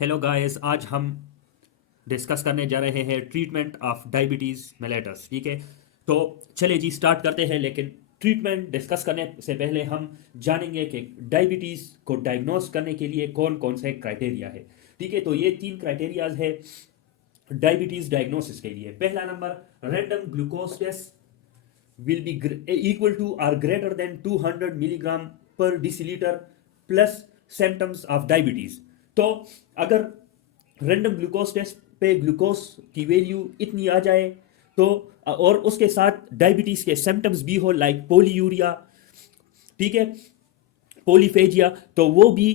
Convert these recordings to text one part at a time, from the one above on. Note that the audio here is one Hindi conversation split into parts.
हेलो गाइस, आज हम डिस्कस करने जा रहे हैं ट्रीटमेंट ऑफ डायबिटीज़ मेलेटस। ठीक है, तो चले जी स्टार्ट करते हैं। लेकिन ट्रीटमेंट डिस्कस करने से पहले हम जानेंगे कि डायबिटीज़ को डायग्नोस करने के लिए कौन कौन से क्राइटेरिया है। ठीक है, तो ये 3 क्राइटेरियाज है डायबिटीज़ डायग्नोसिस के लिए। पहला number, random glucose test will be equal to or greater than 200 milligram per deciliter plus symptoms of diabetes। तो अगर रैंडम ग्लूकोज टेस्ट पे ग्लूकोज की वैल्यू इतनी आ जाए तो और उसके साथ डायबिटीज के सिम्टम्स भी हो, लाइक पोलीयूरिया, ठीक है, पोलीफेजिया, तो वो भी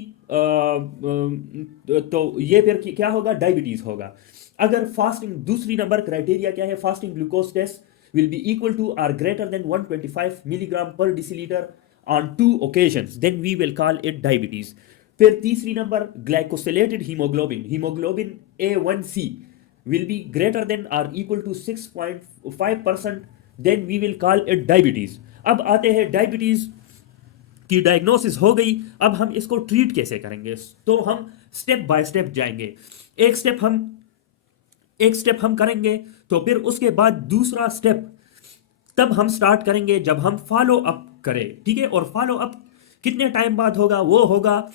तो ये फिर क्या होगा, डायबिटीज होगा। अगर फास्टिंग, दूसरी नंबर क्राइटेरिया क्या है, fasting glucose test will be equal to or greater than 125 milligram per deciliter on 2 occasions, then we will call it diabetes। फिर तीसरी number, glycosylated haemoglobin, haemoglobin A1C will be greater than or equal to 6.5%, then we will call it diabetes। अब आते हैं डायबिटीज की डायग्नोसिस हो गई, अब हम इसको ट्रीट कैसे करेंगे। तो हम स्टेप बाय स्टेप जाएंगे। एक स्टेप हम एक स्टेप हम करेंगे, तो फिर उसके बाद दूसरा स्टेप तब हम स्टार्ट करेंगे जब हम फॉलो अप करें। ठीक है, और फॉलो अप कितने टाइम बाद होगा, वो होगा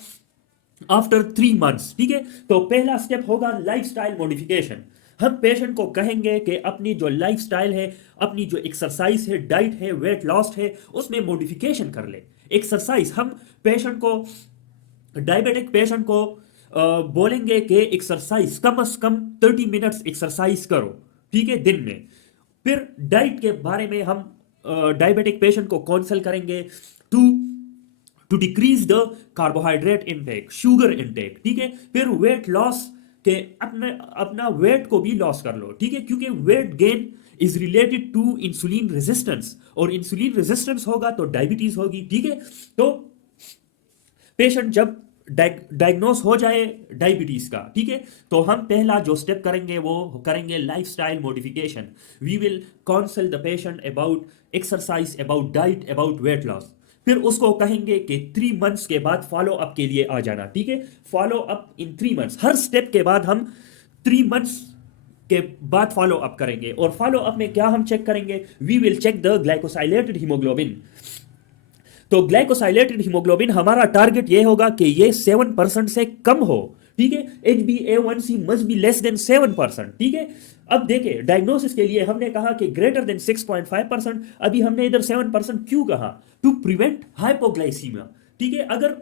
आफ्टर 3 मंथ्स। ठीक है, तो पहला स्टेप होगा लाइफस्टाइल मॉडिफिकेशन। हम पेशेंट को कहेंगे कि अपनी जो लाइफस्टाइल है, अपनी जो एक्सरसाइज है, डाइट है, वेट लॉस है, उसमें मॉडिफिकेशन कर ले। एक्सरसाइज, हम पेशेंट को, डायबिटिक पेशेंट को बोलेंगे कि एक्सरसाइज कम से कम 30 मिनट्स एक्सरसाइज करो, ठीक है, दिन में। फिर डाइट के बारे में हम डायबिटिक पेशेंट को काउंसल करेंगे to to decrease the carbohydrate intake, sugar intake. ठीक है, फिर वेट लॉस के अपने अपना वेट को भी लॉस कर लो। ठीक है, क्योंकि weight gain is related to insulin resistance, और इंसुलिन रेजिस्टेंस होगा तो डायबिटीज होगी। ठीक है, तो पेशेंट जब डायग्नोस हो जाए डायबिटीज का, ठीक है, तो हम पहला जो स्टेप करेंगे वो करेंगे lifestyle modification. We will counsel the patient about exercise, about diet, about weight loss. फिर उसको कहेंगे कि 3 मंथ्स के बाद फॉलो अप के लिए आ जाना। ठीक है, follow up in 3 months, her step के बाद हम 3 मंथ्स के बाद फॉलो अप करेंगे। और फॉलो अप में क्या हम चेक करेंगे, we will check the glycosylated haemoglobin. तो ग्लाइकोसाइलेटेड हीमोग्लोबिन हमारा टारगेट ये होगा कि ये 7% से कम हो। ठीक है, HbA1c must be less than 7%। ठीक है, अब देखिए डायग्नोसिस के लिए हमने कहा कि ग्रेटर देन 6.5%, अभी हमने इधर 7% क्यों कहा, टू प्रिवेंट हाइपोग्लाइसीमिया। ठीक है, अगर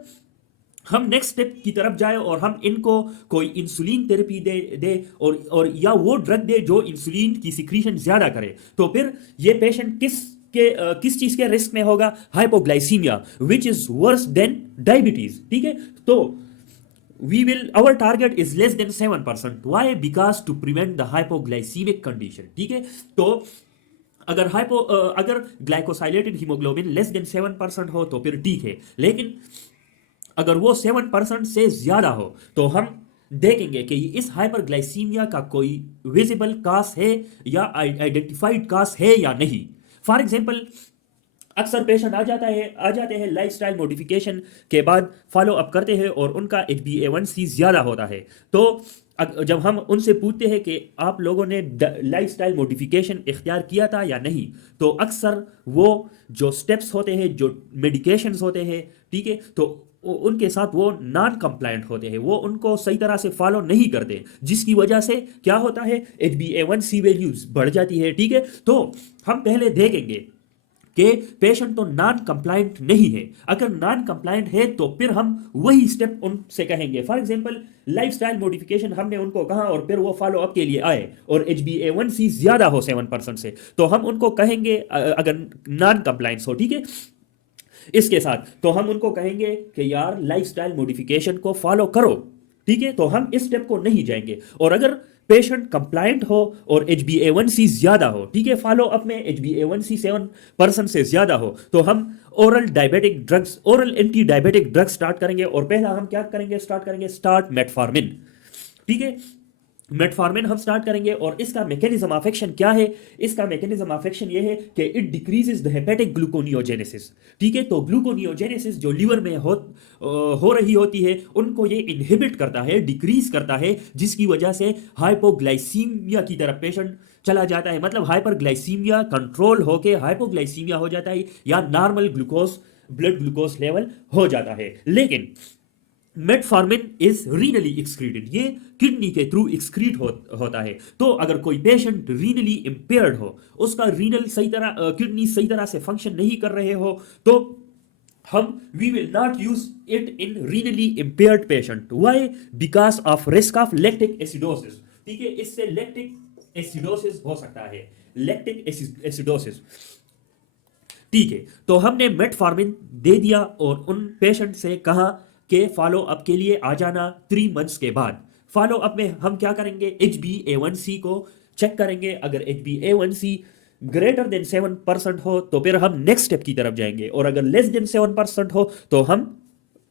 हम नेक्स्ट स्टेप की तरफ जाए और हम इनको कोई इंसुलिन थेरेपी दे और या वो ड्रग दे जो इंसुलिन की सिक्रीशन ज्यादा करे, तो फिर ये पेशेंट किस चीज के रिस्क में होगा, hypoglycaemia, which is worse than diabetes. ठीक है, तो we will, our target is less than 7%। why? because to prevent the hypoglycemic condition। ठीक है, तो अगर ग्लाइकोसाइलेटेड हीमोग्लोबिन लेस देन 7% हो तो फिर ठीक है, लेकिन अगर वो 7% से ज्यादा हो तो हम देखेंगे कि इस हाइपरग्लाइसीमिया का कोई विजिबल कास है या आइडेंटिफाइड कास है या नहीं। फॉर एग्जाम्पल, अक्सर पेशेंट आ जाते हैं लाइफस्टाइल मॉडिफिकेशन के बाद फॉलो अप करते हैं और उनका HbA1c ज़्यादा होता है। तो जब हम उनसे पूछते हैं कि आप लोगों ने लाइफस्टाइल मॉडिफिकेशन इख्तियार किया था या नहीं, तो अक्सर वो जो स्टेप्स होते हैं, जो मेडिकेशंस होते हैं, ठीक है, तो उनके साथ वो नॉन कंप्लायंट होते हैं, वो उनको सही तरह से फॉलो नहीं करते, जिसकी वजह से क्या होता है, HbA1c वैल्यूज बढ़ जाती है। ठीक है, तो हम पहले देखेंगे कि पेशेंट तो नॉन कंप्लायंट नहीं है। अगर नॉन कंप्लायंट है तो फिर हम वही स्टेप उनसे कहेंगे। फॉर एग्जांपल, लाइफस्टाइल मॉडिफिकेशन हमने उनको कहा और फिर वो फॉलो अप के लिए आए और HbA1c ज्यादा हो 7% से, तो हम उनको कहेंगे, अगर नॉन कंप्लायंस हो, ठीक है, इसके साथ, तो हम उनको कहेंगे कि यार लाइफस्टाइल मॉडिफिकेशन को फॉलो करो। ठीक है, तो हम इस स्टेप को नहीं जाएंगे। और अगर पेशेंट कंप्लायंट हो और HbA1c ज्यादा हो, ठीक है, फॉलो अप में HbA1c 7% से ज्यादा हो, तो हम oral anti diabetic drugs start करेंगे। और पहला हम क्या करेंगे, स्टार्ट मेटफॉर्मिन। ठीक है, मेटफॉर्मिन हम स्टार्ट करेंगे और इसका मैकेनिज्म ऑफ एक्शन क्या है? इसका मैकेनिज्म ऑफ एक्शन ये है कि it decreases the hepatic gluconeogenesis. ठीक है, तो ग्लूकोनियोजेनेसिस जो लीवर में हो रही होती है उनको ये इनहिबिट करता है, डिक्रीज करता है, जिसकी वजह से हाइपोग्लाइसीमिया की तरफ पेशेंट चला जाता है। मतलब हाइपरग्लाइसीमिया कंट्रोल होके हाइपोग्लाइसीमिया हो जाता है या normal glucose blood glucose level हो जाता है। लेकिन मेटफॉर्मिन इज रीनली एक्सक्रीटेड, ये किडनी के थ्रू एक्सक्रीट होता है। तो अगर कोई पेशेंट रीनली इंपेयर्ड हो, उसका रीनल सही तरह किडनी सही तरह से फंक्शन नहीं कर रहे हो, तो हम we will not use it in renally impaired patient. Why? Because of risk of lactic acidosis. ठीक है, इससे लैक्टिक एसिडोसिस हो सकता है, लैक्टिक एसिडोसिस। ठीक है, तो हमने मेटफॉर्मिन दे दिया और उन पेशेंट से कहा कि फॉलो अप के लिए आ जाना 3 मंथ्स के बाद। फॉलो अप में हम क्या करेंगे? HbA1c को चेक करेंगे। अगर HbA1c ग्रेटर देन 7% हो तो फिर हम नेक्स्ट स्टेप की तरफ जाएंगे, और अगर लेस देन 7% हो तो हम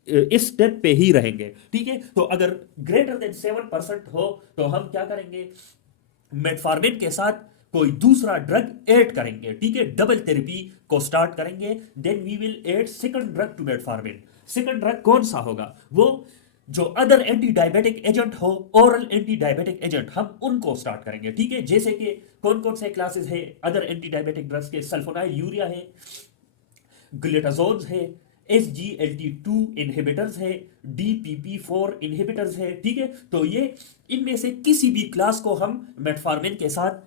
इस स्टेप पे ही रहेंगे। ठीक है, तो अगर ग्रेटर देन 7% हो तो हम क्या करेंगे? मेटफॉर्मिन के साथ कोई दूसरा ड्रग ऐड करेंगे। ठीक है, डबल थेरेपी को स्टार्ट करेंगे। Then we will add second drug to metformin. Second drug कौन सा होगा? वो जो अदर एंटी डायबिटिक एजेंट हो, ओरल एंटी डायबिटिक एजेंट, हम उनको स्टार्ट करेंगे। ठीक है, जैसे कि कौन कौन से क्लासेस है अदर एंटी डायबिटिक ड्रग्स के? सल्फोनाइल यूरिया है, ग्लिटाजोन्स है, SGLT2 इनहिबिटर्स है, DPP4 इनहिबिटर्स है। ठीक है, तो ये इनमें से किसी भी क्लास को हम मेटफॉर्मिन के साथ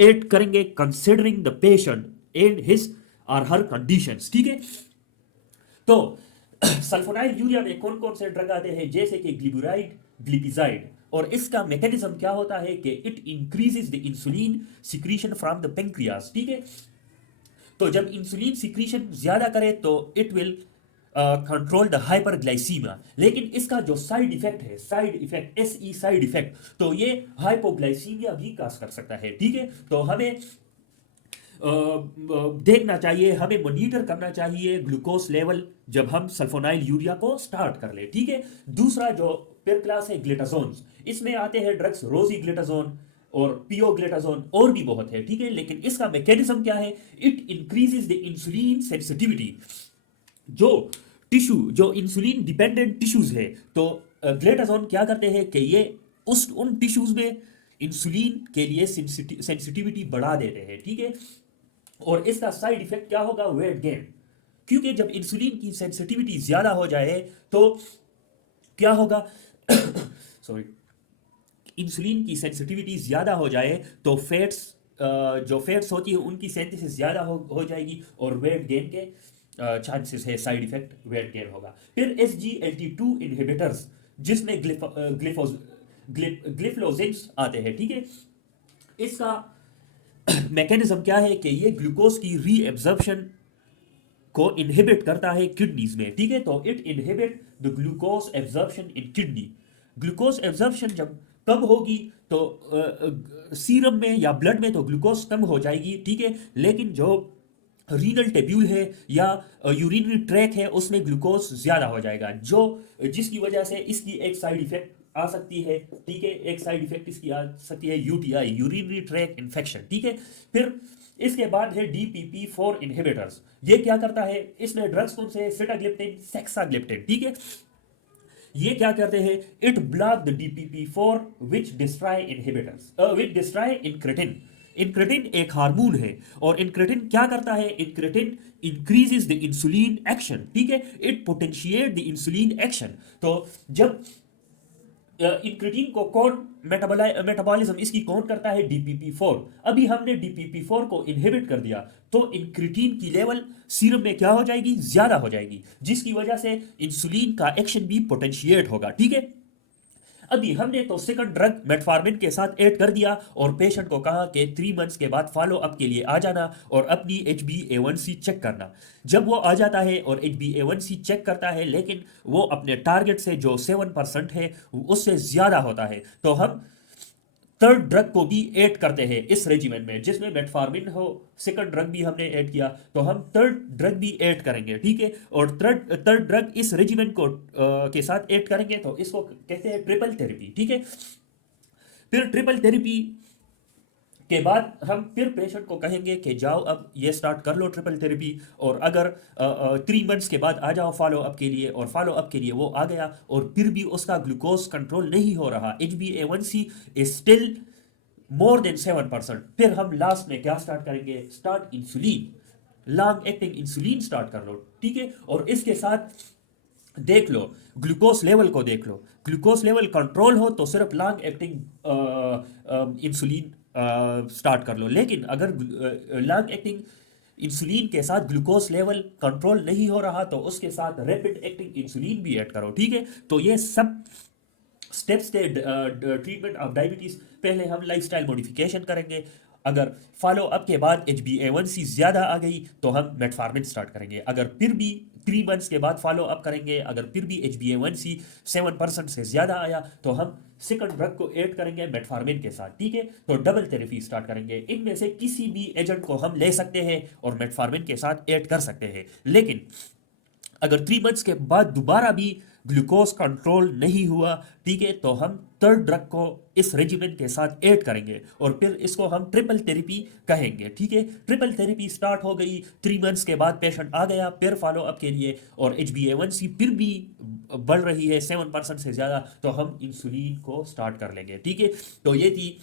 ऐड करेंगे, considering the patient and his और हर कंडीशंस। ठीक है, तो सल्फोनाइल यूरिया में कौन कौन से ड्रग आते हैं? जैसे कि ग्लिबुराइड, ग्लिपिजाइड। और इसका मैकेनिज्म क्या होता है कि it increases the insulin secretion from the pancreas. ठीक है, तो जब इंसुलिन सिक्रीशन ज्यादा करे तो it will control the hyperglycaemia. लेकिन इसका जो साइड इफेक्ट है, side effect, SE side effect, तो ये हाइपोग्लाइसीमिया भी काज कर सकता है। ठीक है, तो हमें देखना चाहिए, हमें मॉनिटर करना चाहिए ग्लूकोज लेवल जब हम सल्फोनाइल यूरिया को स्टार्ट कर ले। ठीक है, दूसरा जो पेयर क्लास है ग्लिटाजोन्स, इसमें आते हैं ड्रग्स रोजीग्लिटाजोन और पियोग्लिटाजोन, और भी बहुत है। ठीक है, लेकिन इसका मैकेनिज्म क्या है? It increases the insulin sensitivity. जो टिश्यू, जो इंसुलिन डिपेंडेंट टिश्यूज है, तो ग्लिटाजोन क्या करते हैं कि ये उन टिश्यूज में इंसुलिन के लिए सेंसिटिविटी बढ़ा देते हैं। ठीक है, और इसका साइड इफेक्ट क्या होगा? Weight gain. क्योंकि जब इंसुलिन की सेंसिटिविटी ज्यादा हो जाए तो क्या होगा? सॉरी, इंसुलिन की सेंसिटिविटी ज्यादा हो जाए तो फैट्स, जो फैट्स होती है उनकी सेंथिसिस ज्यादा हो जाएगी और वेट गेन के चांसेस है, साइड इफेक्ट वेट गेन होगा। फिर SGLT2 इनहिबिटर्स, जिसमें ग्लिफलोजिन्स आते हैं। ठीक है, इसका मैकेनिज्म क्या है कि ये ग्लूकोज की रीएब्जॉर्प्शन को इनहिबिट करता है किडनीज में। ठीक है, तो it inhibit the glucose absorption in kidney. Glucose absorption जब कम होगी तो सीरम में या ब्लड में तो ग्लूकोज कम हो जाएगी। ठीक है, लेकिन जो रीनल टेब्यूल है या यूरिनरी ट्रैक है उसमें ग्लूकोज ज्यादा हो जाएगा, जो जिसकी वजह से इसकी एक साइड इफेक्ट आ सकती है। ठीक है, एक साइड इफेक्ट इसकी आ सकती है UTI, यूरिनरी ट्रैक इन्फेक्शन। ठीक है, फिर इसके बाद है DPP4 इनहिबिटर्स। ये क्या करता है? इसमें ड्रग्स कौन से? Sitagliptin, saxagliptin. ठीक है, ये क्या करते हैं? It block the DPP4 which destroy inhibitors, which destroy incretin. Incretin एक हार्मोन है, और इंक्रेटिन क्या करता है? Incretin increases the insulin action. ठीक है, it potentiate the insulin action. तो जब इंक्रेटिन को कौन मेटाबॉलिज्म इसकी कौन करता है? DPP4। अभी हमने DPP4 को इनहिबिट कर दिया तो इंक्रेटिन की लेवल सीरम में क्या हो जाएगी? ज्यादा हो जाएगी, जिसकी वजह से इंसुलिन का एक्शन भी पोटेंशिएट होगा। ठीक है, अभी हमने तो सेकंड ड्रग मेटफॉर्मिन के साथ ऐड कर दिया और पेशेंट को कहा कि 3 मंथ्स के बाद फॉलो अप के लिए आ जाना और अपनी HbA1c चेक करना। जब वो आ जाता है और HbA1c चेक करता है, लेकिन वो अपने टारगेट से जो 7% है उससे ज्यादा होता है, तो हम थर्ड ड्रग को भी ऐड करते हैं इस रेजिमेंट में, जिसमें मेटफॉर्मिन हो, सेकंड ड्रग भी हमने ऐड किया, तो हम थर्ड ड्रग भी ऐड करेंगे। ठीक है, और थर्ड ड्रग इस रेजिमेंट को के साथ ऐड करेंगे तो इसको कहते हैं ट्रिपल थेरेपी। ठीक है, फिर ट्रिपल थेरेपी के बाद हम फिर पेशेंट को कहेंगे कि जाओ अब ये स्टार्ट कर लो ट्रिपल थेरेपी, और अगर 3 मंथ्स के बाद आ जाओ फॉलो अप के लिए, और फॉलो अप के लिए वो आ गया और फिर भी उसका ग्लूकोज कंट्रोल नहीं हो रहा, HbA1c is still more than 7%, फिर हम लास्ट में क्या स्टार्ट करेंगे, start insulin, long acting insulin start कर लो, ठीक है। और इसके साथ देख लो ग्लूकोज लेवल को, देख लो ग्लूकोज लेवल कंट्रोल हो तो सिर्फ लॉन्ग एक्टिंग इंसुलिन स्टार्ट कर लो, लेकिन अगर लॉन्ग एक्टिंग इंसुलिन के साथ ग्लूकोज लेवल कंट्रोल नहीं हो रहा तो उसके साथ रैपिड एक्टिंग इंसुलिन भी ऐड करो, ठीक है। तो ये सब स्टेप्स थे ट्रीटमेंट ऑफ डायबिटीज। पहले हम लाइफस्टाइल मॉडिफिकेशन करेंगे, अगर फॉलो अप के बाद HbA1c ज़्यादा आ गई तो हम मेटफॉर्मिन स्टार्ट करेंगे, अगर फिर भी 3 मंथ्स के बाद फॉलो अप करेंगे, अगर फिर भी HbA1c 7% से ज़्यादा आया तो हम सेकंड ड्रग को ऐड करेंगे मेटफॉर्मिन के साथ, ठीक है। तो डबल थेरेपी स्टार्ट करेंगे, इनमें से किसी भी एजेंट को हम ले सकते हैं और मेटफॉर्मिन के साथ ऐड कर सकते हैं, लेकिन अगर 3 मंथ्स के बाद दोबारा भी ग्लूकोज कंट्रोल नहीं हुआ, ठीक है, तो हम थर्ड ड्रग को इस रेजिमेंट के साथ ऐड करेंगे और फिर इसको हम ट्रिपल थेरेपी कहेंगे, ठीक है। ट्रिपल थेरेपी स्टार्ट हो गई, 3 मंथ्स के बाद पेशेंट आ गया फिर फॉलो अप के लिए और HbA1c फिर भी बढ़ रही है 7% से ज़्यादा, तो हम इंसुलिन को स्टार्ट कर लेंगे, ठीक है। तो ये थी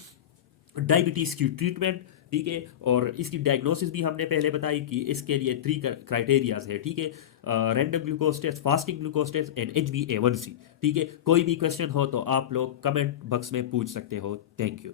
डायबिटीज़ की ट्रीटमेंट, ठीक है। और इसकी डायग्नोसिस भी हमने पहले बताई कि इसके लिए 3 क्राइटेरियाज है, ठीक है, random glucose test, fasting glucose test and HbA1c, ठीक है। कोई भी क्वेश्चन हो तो आप लोग कमेंट बॉक्स में पूछ सकते हो। Thank you.